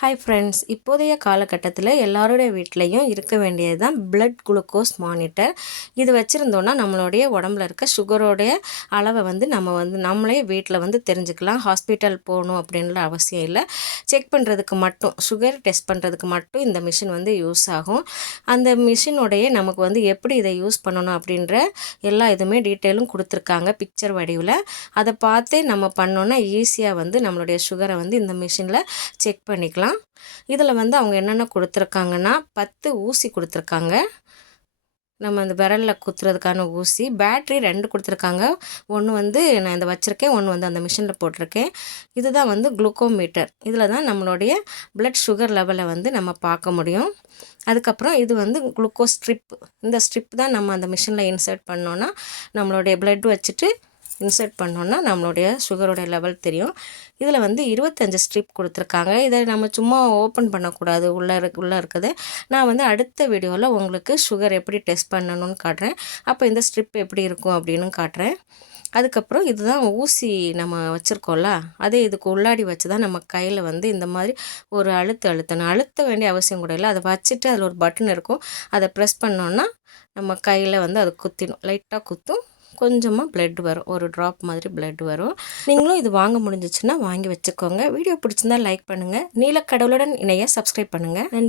Hi friends, இப்போதைய காலகட்டத்தில் எல்லாருடைய வீட்லேயும் இருக்க வேண்டியது தான் பிளட் குளுக்கோஸ் மானிட்டர். இது வச்சுருந்தோன்னா நம்மளுடைய உடம்புல இருக்க சுகரோடைய அளவை நம்மளே வீட்டில் தெரிஞ்சுக்கலாம். ஹாஸ்பிட்டல் போகணும் அப்படின்ற அவசியம் இல்லை. செக் பண்ணுறதுக்கு மட்டும், சுகர் டெஸ்ட் பண்ணுறதுக்கு மட்டும் இந்த மிஷின் யூஸ் ஆகும். அந்த மிஷினுடைய நமக்கு எப்படி இதை யூஸ் பண்ணணும் அப்படின்ற எல்லா இதுவுமே டீட்டெயிலும் கொடுத்துருக்காங்க பிக்சர் வடிவில். அதை பார்த்தே நம்ம பண்ணோன்னா ஈஸியாக நம்மளுடைய சுகரை இந்த மிஷினில் செக் பண்ணிக்கலாம். இதில் அவங்க என்னென்ன கொடுத்துருக்காங்கன்னா 10 ஊசி கொடுத்துருக்காங்க. நம்ம அந்த விரலில் குத்துறதுக்கான ஊசி, பேட்ரி 2 கொடுத்துருக்காங்க. ஒன்று நான் இந்த வச்சுருக்கேன், ஒன்று அந்த மிஷினில் போட்டிருக்கேன். இதுதான் குளுக்கோமீட்டர். இதில் தான் நம்மளுடைய பிளட் சுகர் லெவலை நம்ம பார்க்க முடியும். அதுக்கப்புறம் இது குளுக்கோஸ் ஸ்ட்ரிப். இந்த ஸ்ட்ரிப் தான் நம்ம அந்த மிஷினில் இன்சர்ட் பண்ணோன்னா நம்மளுடைய பிளட் வச்சுட்டு இன்சர்ட் பண்ணோன்னா நம்மளுடைய சுகரோடைய லெவல் தெரியும். இதில் 25 ஸ்ட்ரிப் கொடுத்துருக்காங்க. இதை நம்ம சும்மா ஓப்பன் பண்ணக்கூடாது. உள்ளே இருக்குது. நான் அடுத்த வீடியோவில் உங்களுக்கு சுகர் எப்படி டெஸ்ட் பண்ணணும்னு காட்டுறேன். அப்போ இந்த ஸ்ட்ரிப் எப்படி இருக்கும் அப்படின்னு காட்டுறேன். அதுக்கப்புறம் இதுதான் ஊசி நம்ம வச்சுருக்கோம்ல, அதே இதுக்கு உள்ளாடி வச்சு தான் நம்ம கையில் இந்த மாதிரி ஒரு அழுத்தணும். அழுத்த வேண்டிய அவசியம் கூட இல்லை. அதை வச்சுட்டு அதில் ஒரு பட்டன் இருக்கும். அதை ப்ரெஸ் பண்ணோன்னா நம்ம கையில் அது குத்திடும். லைட்டாக குத்தும். கொஞ்சமாக பிளட் வரும். ஒரு ட்ராப் மாதிரி பிளட் வரும். நீங்களும் இது வாங்க முடிஞ்சிச்சுன்னா வாங்கி வச்சுக்கோங்க. வீடியோ பிடிச்சிருந்தா லைக் பண்ணுங்கள். நீலக்கடவுளுடன் இணைய சப்ஸ்கிரைப் பண்ணுங்கள். நன்றி.